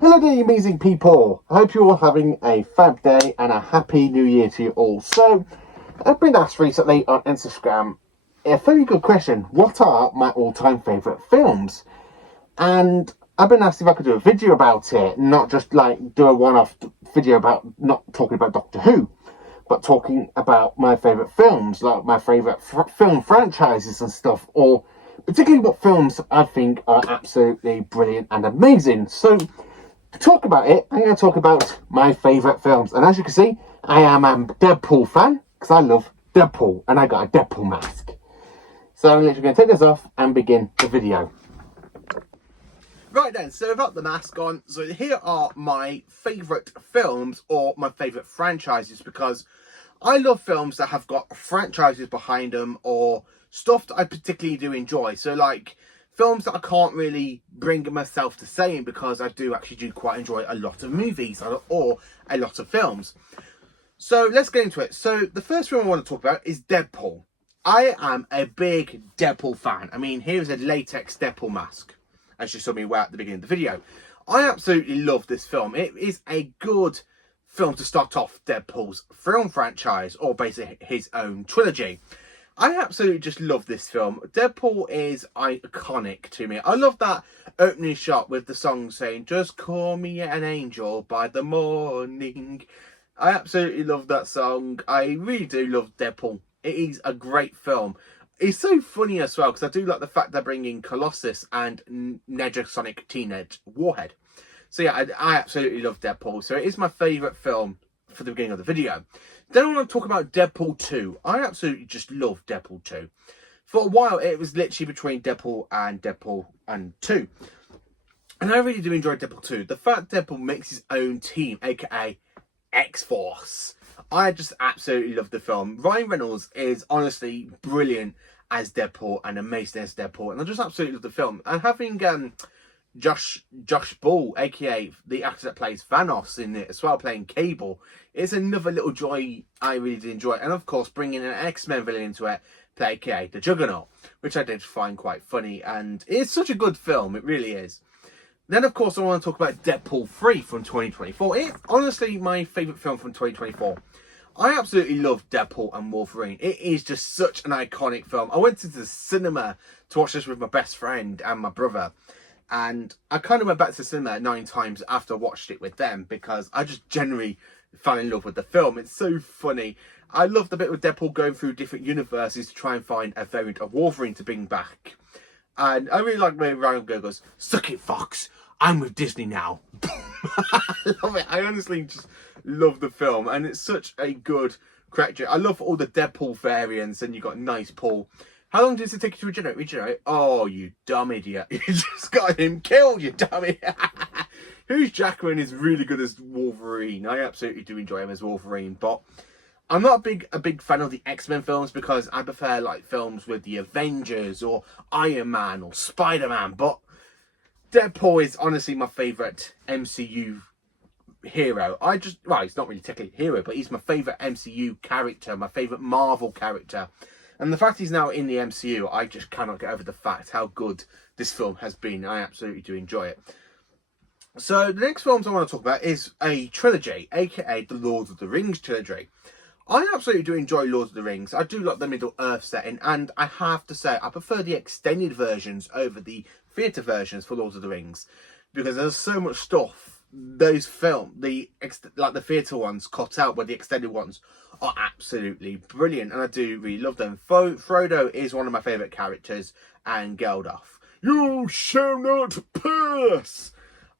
Hello there, you amazing people. I hope you're all having a fab day and a happy new year to you all. So, I've been asked recently on Instagram a very good question. What are my all-time favourite films? And I've been asked if I could do a video about it, not just like do a one-off video about not talking about Doctor Who, but talking about my favourite films, like my favourite film franchises and stuff, or particularly what films I think are absolutely brilliant and amazing. So, to talk about it, I'm going to talk about my favourite films. And as you can see, I am a Deadpool fan, because I love Deadpool, and I got a Deadpool mask. So I'm literally going to take this off and begin the video. Right then, so I've got the mask on. So here are my favourite films, or my favourite franchises, because I love films that have got franchises behind them, or stuff that I particularly do enjoy. So like, films that I can't really bring myself to saying, because I do quite enjoy a lot of movies or a lot of films. So let's get into it. So the first film I want to talk about is Deadpool. I am a big Deadpool fan. I mean, here's a latex Deadpool mask, as you saw me wear at the beginning of the video. I absolutely love this film. It is a good film to start off Deadpool's film franchise, or basically his own trilogy. I absolutely just love this film. Deadpool is iconic to me. I love that opening shot with the song saying, "Just call me an angel by the morning." I absolutely love that song. I really do love Deadpool. It is a great film. It's so funny as well, because I do like the fact they're bringing Colossus and Negasonic Teenage Warhead. So yeah, I absolutely love Deadpool. So it is my favourite film for the beginning of the video. Then I want to talk about Deadpool 2. I absolutely just love Deadpool 2. For a while, it was literally between Deadpool and 2. And I really do enjoy Deadpool 2. The fact Deadpool makes his own team, aka X-Force. I just absolutely love the film. Ryan Reynolds is honestly brilliant as Deadpool and amazing as Deadpool. And I just absolutely love the film. And having Josh Ball, aka the actor that plays Thanos in it as well, playing Cable, is another little joy I really did enjoy. And of course, bringing an X-Men villain into it, aka the Juggernaut, which I did find quite funny. And it's such a good film, it really is. Then, of course, I want to talk about Deadpool 3 from 2024. It's honestly my favourite film from 2024. I absolutely love Deadpool and Wolverine. It is just such an iconic film. I went into the cinema to watch this with my best friend and my brother. And I kind of went back to the cinema 9 times after I watched it with them, because I just generally fell in love with the film. It's so funny. I love the bit with Deadpool going through different universes to try and find a variant of Wolverine to bring back. And I really like where Ryan goes, "Suck it, Fox. I'm with Disney now." I love it. I honestly just love the film. And it's such a good character. I love all the Deadpool variants. And you got Nice Paul. How long does it take you to regenerate? Oh, you dumb idiot. You just got him killed, you dummy. Hugh Jackman is really good as Wolverine. I absolutely do enjoy him as Wolverine. But I'm not a big fan of the X-Men films, because I prefer like films with the Avengers or Iron Man or Spider-Man. But Deadpool is honestly my favourite MCU hero. Well, he's not really technically a hero, but he's my favourite MCU character, my favourite Marvel character. And the fact he's now in the MCU, I just cannot get over the fact how good this film has been. I absolutely do enjoy it. So the next films I want to talk about is a trilogy, aka the Lord of the Rings trilogy. I absolutely do enjoy Lord of the Rings. I do like the Middle Earth setting, and I have to say I prefer the extended versions over the theatre versions for Lord of the Rings, because there's so much stuff those the theatre ones cut out, but the extended ones are absolutely brilliant, and I do really love them. Frodo is one of my favourite characters, and Gandalf, "You shall not pass."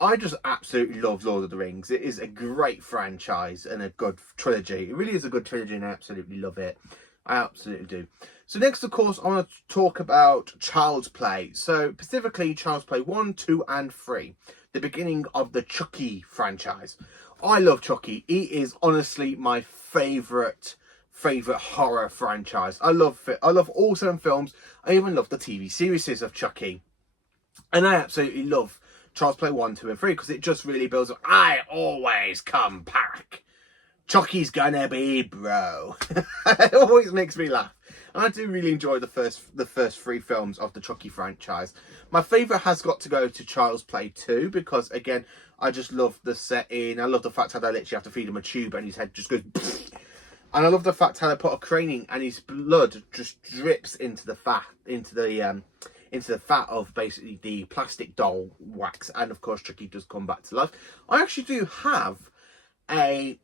I just absolutely love Lord of the Rings. It is a great franchise and a good trilogy. It really is a good trilogy, and I absolutely love it. I absolutely do. So next, of course, I want to talk about Child's Play. So specifically Child's Play 1, 2 and 3. The beginning of the Chucky franchise. I love Chucky. He is honestly my favourite horror franchise. I love it. I love all 7 films. I even love the TV series of Chucky. And I absolutely love Child's Play 1, 2 and 3, because it just really builds up. I always come back. Chucky's gonna be bro. It always makes me laugh. And I do really enjoy the first three films of the Chucky franchise. My favourite has got to go to Child's Play 2 because, again, I just love the setting. I love the fact how they literally have to feed him a tube and his head just goes... And I love the fact how they put a crane in and his blood just drips into the fat, into the fat of basically the plastic doll wax. And, of course, Chucky does come back to life. I actually do have a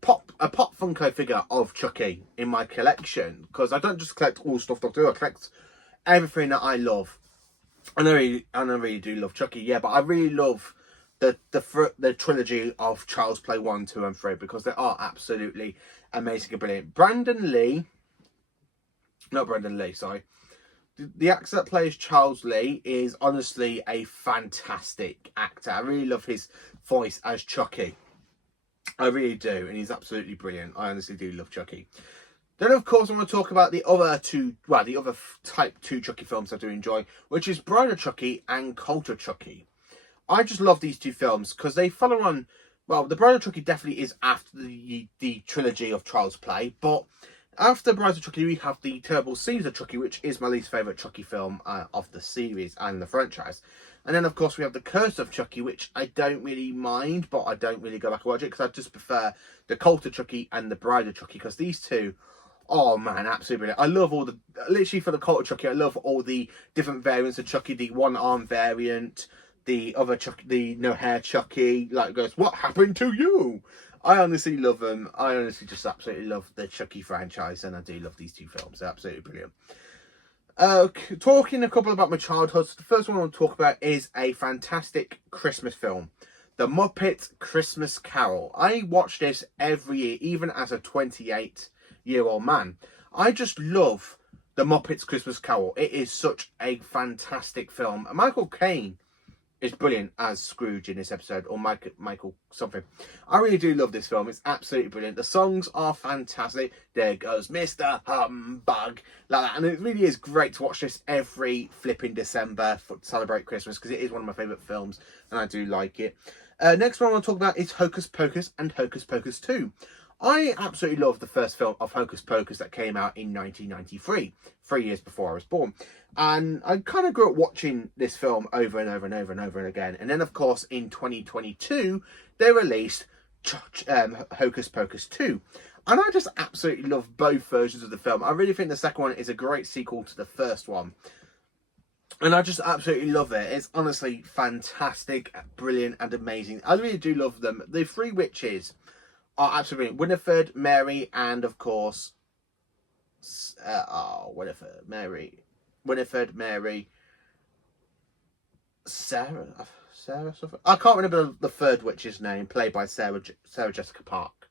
pop Funko figure of Chucky in my collection because I don't just collect all stuff I do. I collect everything that I love, and I really do love Chucky. Yeah, but I really love the trilogy of Child's Play 1, 2, and 3 because they are absolutely amazing and brilliant. The actor that plays Charles Lee is honestly a fantastic actor. I really love his voice as Chucky. I really do, and he's absolutely brilliant. I honestly do love Chucky. Then, of course, I want to talk about the other type 2 Chucky films I do enjoy, which is Bride of Chucky and Cult of Chucky. I just love these two films because they follow on... Well, The Bride of Chucky definitely is after the trilogy of Child's Play, but after Bride of Chucky, we have the Terrible Scenes of Chucky, which is my least favourite Chucky film of the series and the franchise. And then, of course, we have The Curse of Chucky, which I don't really mind, but I don't really go back and watch it because I just prefer The Cult of Chucky and The Bride of Chucky because these two, oh man, absolutely brilliant. I love all the, literally for The Cult of Chucky, I love all the different variants of Chucky, the one-arm variant, the other Chucky, the no-hair Chucky, like goes, what happened to you? I honestly love them. I honestly just absolutely love the Chucky franchise, and I do love these two films. They're absolutely brilliant. Talking a couple about my childhood, the first one I want to talk about is a fantastic Christmas film, The Muppet Christmas Carol. I watch this every year, even as a 28-year-old man. I just love The Muppet's Christmas Carol. It is such a fantastic film. Michael Caine is brilliant as Scrooge in this episode, or Michael something. I really do love this film. It's absolutely brilliant. The songs are fantastic. There goes Mr. Humbug, like that. And it really is great to watch this every flipping December to celebrate Christmas because it is one of my favourite films and I do like it. Next one I want to talk about is Hocus Pocus and Hocus Pocus 2. I absolutely love the first film of Hocus Pocus that came out in 1993, 3 years before I was born. And I kind of grew up watching this film over and over and over and over and again. And then, of course, in 2022, they released Hocus Pocus 2. And I just absolutely love both versions of the film. I really think the second one is a great sequel to the first one. And I just absolutely love it. It's honestly fantastic, brilliant, and amazing. I really do love them. The three witches are absolutely brilliant. Winifred, Mary, and of course, Winifred, Mary, Sarah something. I can't remember the third witch's name, played by Sarah Jessica Park.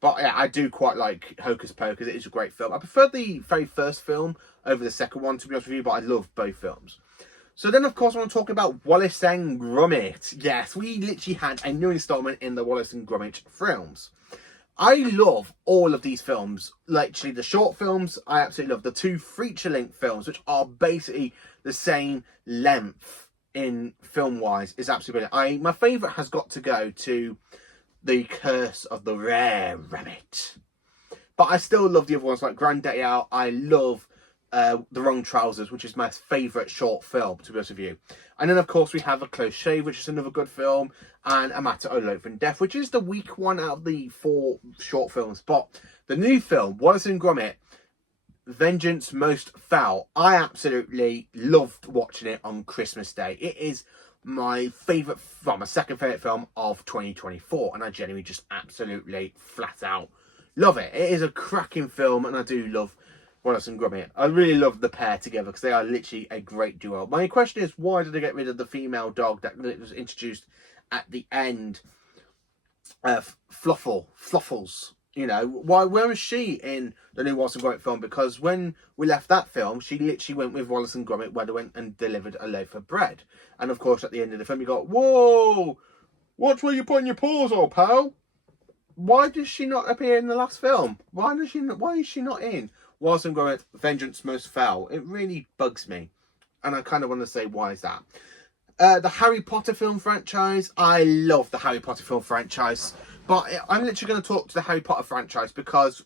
But yeah, I do quite like Hocus Pocus. It is a great film. I prefer the very first film over the second one, to be honest with you, but I love both films. So then, of course, I want to talk about Wallace and Gromit. Yes, we literally had a new installment in the Wallace and Gromit films. I love all of these films. Literally, the short films, I absolutely love. The two feature-length films, which are basically the same length in film-wise, is absolutely brilliant. My favourite has got to go to The Curse of the Rare Rabbit. But I still love the other ones, like Granddaddy Out. I love The Wrong Trousers, which is my favourite short film, to be honest with you. And then, of course, we have A Close Shave, which is another good film, and A Matter of Life and Death, which is the weak one out of the 4 short films. But the new film, Wallace and Gromit, Vengeance Most Foul, I absolutely loved watching it on Christmas Day. It is my favourite, well, my second favourite film of 2024, and I genuinely just absolutely flat out love it. It is a cracking film, and I do love Wallace and Gromit. I really love the pair together because they are literally a great duo. My question is, why did they get rid of the female dog that was introduced at the end? Fluffles. You know, where was she in the new Wallace and Gromit film? Because when we left that film, she literally went with Wallace and Gromit where they went and delivered a loaf of bread. And of course, at the end of the film, you got, whoa, watch where you're putting your paws, old pal. Why does she not appear in the last film? Why is she not in Wallace and Gromit, Vengeance Most Foul? It really bugs me. And I kind of want to say, why is that? The Harry Potter film franchise. I love the Harry Potter film franchise. But I'm literally going to talk to the Harry Potter franchise because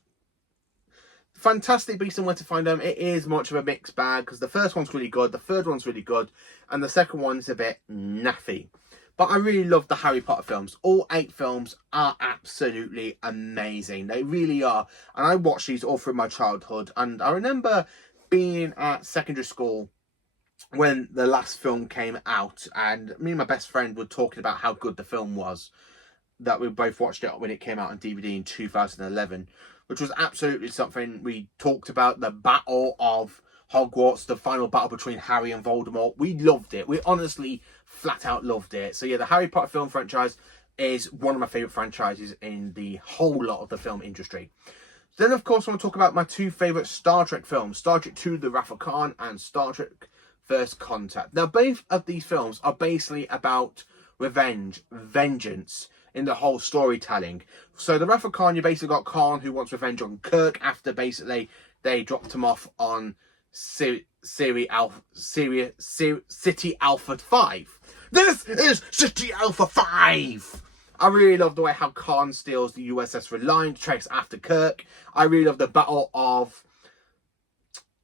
Fantastic Beasts and Where to Find Them, it is much of a mixed bag because the first one's really good, the third one's really good, and the second one's a bit naffy. But I really love the Harry Potter films. All 8 films are absolutely amazing. They really are. And I watched these all through my childhood. And I remember being at secondary school when the last film came out. And me and my best friend were talking about how good the film was. That we both watched it when it came out on DVD in 2011. Which was absolutely something we talked about. The Battle of Hogwarts, the final battle between Harry and Voldemort. We loved it. We honestly flat out loved it. So yeah, the Harry Potter film franchise is one of my favourite franchises in the whole lot of the film industry. Then of course I want to talk about my 2 favourite Star Trek films, Star Trek II The Wrath of Khan and Star Trek First Contact. Now both of these films are basically about revenge, vengeance in the whole storytelling. So The Wrath of Khan, you basically got Khan who wants revenge on Kirk after basically they dropped him off on City Alpha 5. This is City Alpha 5! I really love the way how Khan steals the USS Reliance, tracks after Kirk. I really love the battle of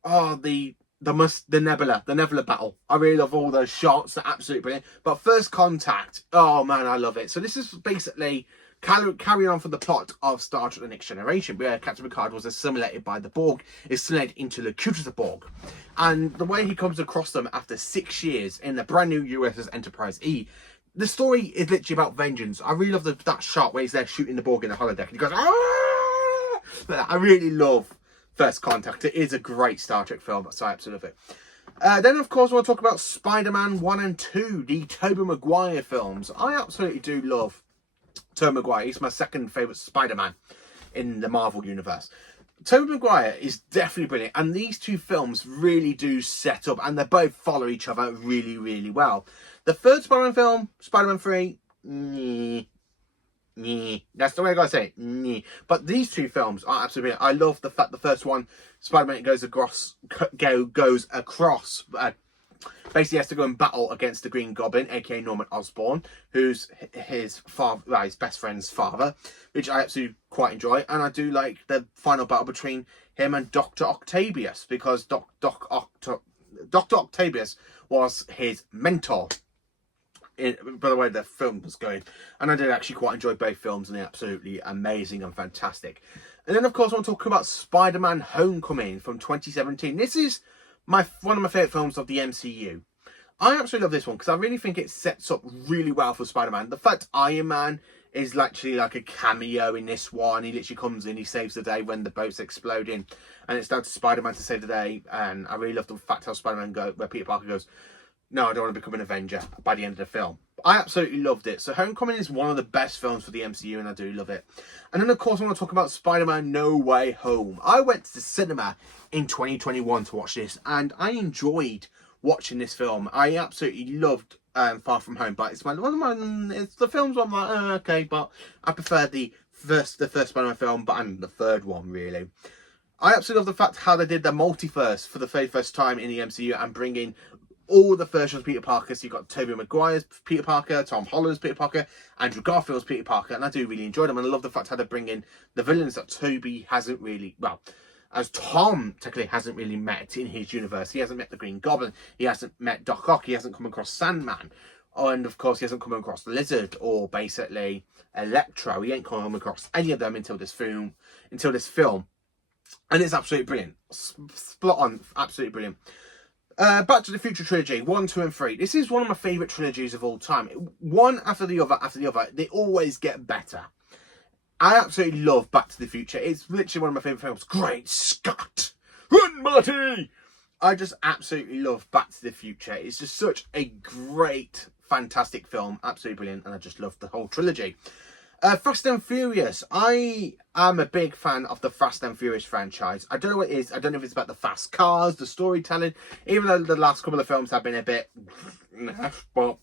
the Nebula battle. I really love all those shots. They're absolutely brilliant. But First Contact, oh man, I love it. So this is basically carrying on from the plot of Star Trek The Next Generation, where Captain Picard was assimilated by the Borg, is assimilated into the Locutus of Borg. And the way he comes across them after 6 years in the brand new USS Enterprise E, the story is literally about vengeance. I really love that shot where he's there shooting the Borg in the holodeck and he goes, ah! I really love First Contact. It is a great Star Trek film, so I absolutely love it. Then, of course, we'll talk about Spider-Man 1 and 2, the Tobey Maguire films. I absolutely do love Tobey Maguire. He's my second favourite Spider-Man in the Marvel Universe. Tobey Maguire is definitely brilliant, and these 2 films really do set up, and they both follow each other really, really well. The third Spider-Man film, Spider-Man 3, that's the way I gotta say it. But these 2 films are absolutely brilliant. I love the fact the first one, Spider-Man goes across. Basically, has to go and battle against the Green Goblin, aka Norman Osborn, who's his father, his best friend's father, which I absolutely quite enjoy. And I do like the final battle between him and Dr. Octavius, because Dr. Octavius was his mentor. By the way, the film was going, and I did actually quite enjoy both films, and they're absolutely amazing and fantastic. And then, of course, I want to talk about Spider-Man Homecoming from 2017. This is one of my favourite films of the MCU. I absolutely love this one because I really think it sets up really well for Spider-Man. The fact Iron Man is actually like a cameo in this one. He literally comes in, he saves the day when the boat's exploding, and it's down to Spider-Man to save the day. And I really love the fact how Spider-Man where Peter Parker goes, no, I don't want to become an Avenger by the end of the film. I absolutely loved it. So Homecoming is one of the best films for the MCU, and I do love it. And then, of course, I want to talk about Spider-Man No Way Home. I went to the cinema in 2021 to watch this, and I enjoyed watching this film. I absolutely loved Far From Home, but it's the films where I'm like, okay, but I prefer the first Spider-Man film, but I'm the third one, really. I absolutely love the fact how they did the multiverse for the very first time in the MCU and bringing all the versions of Peter Parker. So you've got Tobey Maguire's Peter Parker, Tom Holland's Peter Parker, Andrew Garfield's Peter Parker, and I do really enjoy them. And I love the fact how they bring in the villains that Tobey hasn't really, well, as Tom technically hasn't really met in his universe. He hasn't met the Green Goblin, he hasn't met Doc Ock, he hasn't come across Sandman, and of course he hasn't come across the Lizard or basically Electro. He ain't come across any of them until this film, and it's absolutely brilliant. Spot on, absolutely brilliant. Back to the Future trilogy, 1, 2 and 3. This is one of my favourite trilogies of all time. One after the other, they always get better. I absolutely love Back to the Future. It's literally one of my favourite films. Great Scott! Run, Marty! I just absolutely love Back to the Future. It's just such a great, fantastic film. Absolutely brilliant. And I just love the whole trilogy. Fast and Furious. I am a big fan of the Fast and Furious franchise. I don't know what it is. I don't know if it's about the fast cars, the storytelling, even though the last couple of films have been a bit... But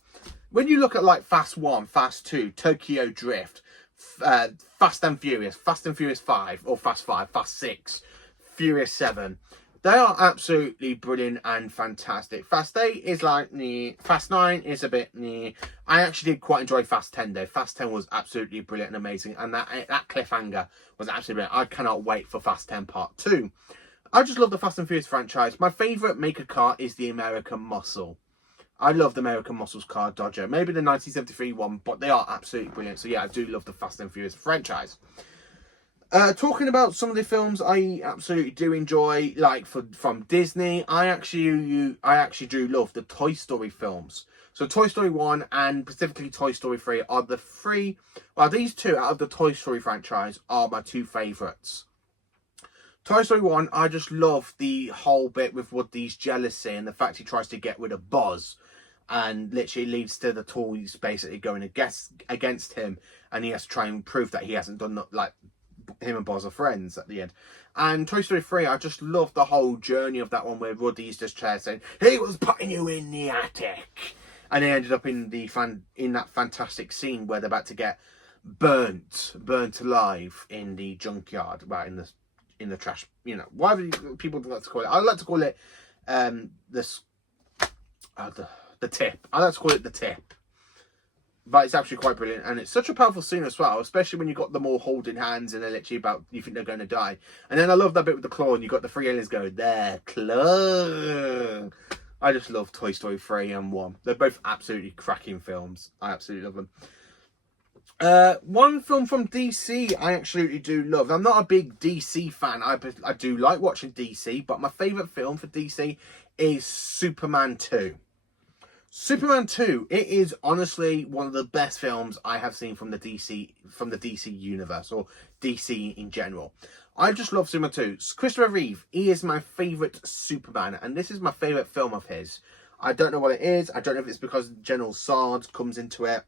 when you look at like Fast 1, Fast 2, Tokyo Drift, Fast and Furious 5, or Fast 5, Fast 6, Furious 7, They are absolutely brilliant and fantastic. Fast 8 is like me. Fast 9 is a bit me. I actually did quite enjoy Fast 10 though. Fast 10 was absolutely brilliant and amazing. And that cliffhanger was absolutely brilliant. I cannot wait for Fast 10 Part 2. I just love the Fast and Furious franchise. My favourite maker car is the American Muscle. I love the American Muscles car Dodger. Maybe the 1973 one, but they are absolutely brilliant. So yeah, I do love the Fast and Furious franchise. Talking about some of the films I absolutely do enjoy, like from Disney, I actually do love the Toy Story films. So Toy Story 1 and specifically Toy Story 3 are the three, well, these two out of the Toy Story franchise are my two favourites. Toy Story 1, I just love the whole bit with Woody's jealousy and the fact he tries to get rid of Buzz. And literally leads to the toys basically going against him. And he has to try and prove that he hasn't done, like, him and Buzz are friends at the end. And Toy Story 3, I just love the whole journey of that one where Woody's just saying, he was putting you in the attic. And they ended up in that fantastic scene where they're about to get burnt alive in the junkyard, well, in the trash, you know, whatever people like to call it. I like to call it the tip. I like to call it the tip. But it's actually quite brilliant, and it's such a powerful scene as well, especially when you got them all holding hands and they're literally about, you think they're going to die. And then I love that bit with the claw, and you got the three aliens going, there, claw. I just love Toy Story 3 and 1. They're both absolutely cracking films. I absolutely love them. One film from DC I absolutely do love. I'm not a big DC fan. I do like watching DC, but my favourite film for DC is Superman 2. Superman 2, it is honestly one of the best films I have seen from the DC universe, or DC in general. I just love Superman 2. Christopher Reeve, he is my favourite Superman, and this is my favourite film of his. I don't know what it is. I don't know if it's because General Zod comes into it.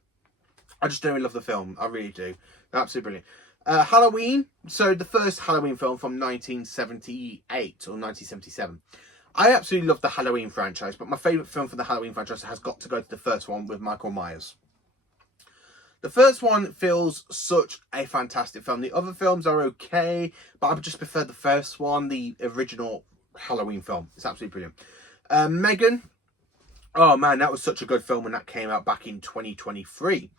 I just don't really love the film. I really do. They're absolutely brilliant. Halloween. So the first Halloween film from 1978 or 1977. I absolutely love the Halloween franchise, but my favourite film for the Halloween franchise has got to go to the first one with Michael Myers. The first one feels such a fantastic film. The other films are okay, but I just prefer the first one, the original Halloween film. It's absolutely brilliant. Megan. Oh man, that was such a good film when that came out back in 2023.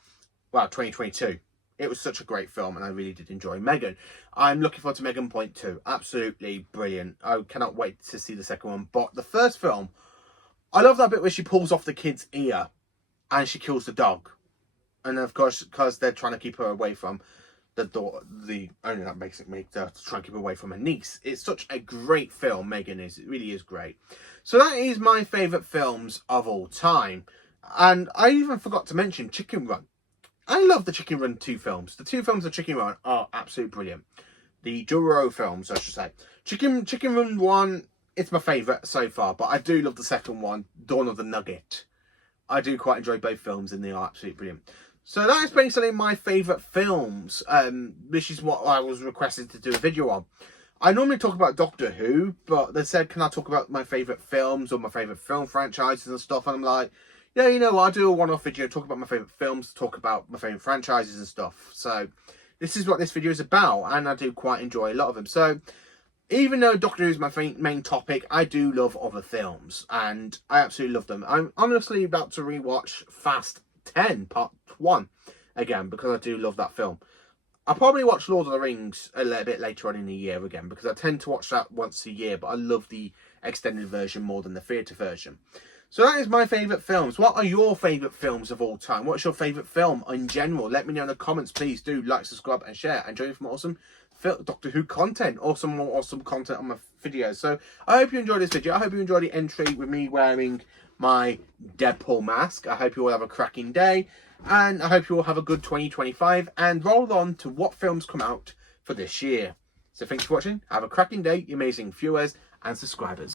Well, 2022. It was such a great film, and I really did enjoy Megan. I'm looking forward to Megan Point 2. Absolutely brilliant. I cannot wait to see the second one. But the first film, I love that bit where she pulls off the kid's ear and she kills the dog. And of course, because they're trying to keep her away from the owner that basically to try and keep her away from her niece. It's such a great film, Megan is. It really is great. So that is my favourite films of all time. And I even forgot to mention Chicken Run. I love the Chicken Run 2 films. The two films of Chicken Run are absolutely brilliant. The Juro films, I should say. Chicken Run 1, it's my favourite so far, but I do love the second one, Dawn of the Nugget. I do quite enjoy both films, and they are absolutely brilliant. So that is basically my favourite films, which is what I was requested to do a video on. I normally talk about Doctor Who, but they said, can I talk about my favourite films or my favourite film franchises and stuff? And I'm like, yeah, you know what, I'll do a one-off video, talk about my favourite films, talk about my favourite franchises and stuff. So this is what this video is about, and I do quite enjoy a lot of them. So even though Doctor Who is my main topic, I do love other films, and I absolutely love them. I'm honestly about to rewatch Fast 10 Part 1 again, because I do love that film. I'll probably watch Lord of the Rings a little bit later on in the year again, because I tend to watch that once a year, but I love the extended version more than the theatre version. So that is my favourite films. What are your favourite films of all time? What's your favourite film in general? Let me know in the comments. Please do like, subscribe and share. And join me for more awesome Doctor Who content. More awesome content on my videos. So I hope you enjoyed this video. I hope you enjoyed the entry with me wearing my Deadpool mask. I hope you all have a cracking day. And I hope you all have a good 2025. And roll on to what films come out for this year. So thanks for watching. Have a cracking day, you amazing viewers and subscribers.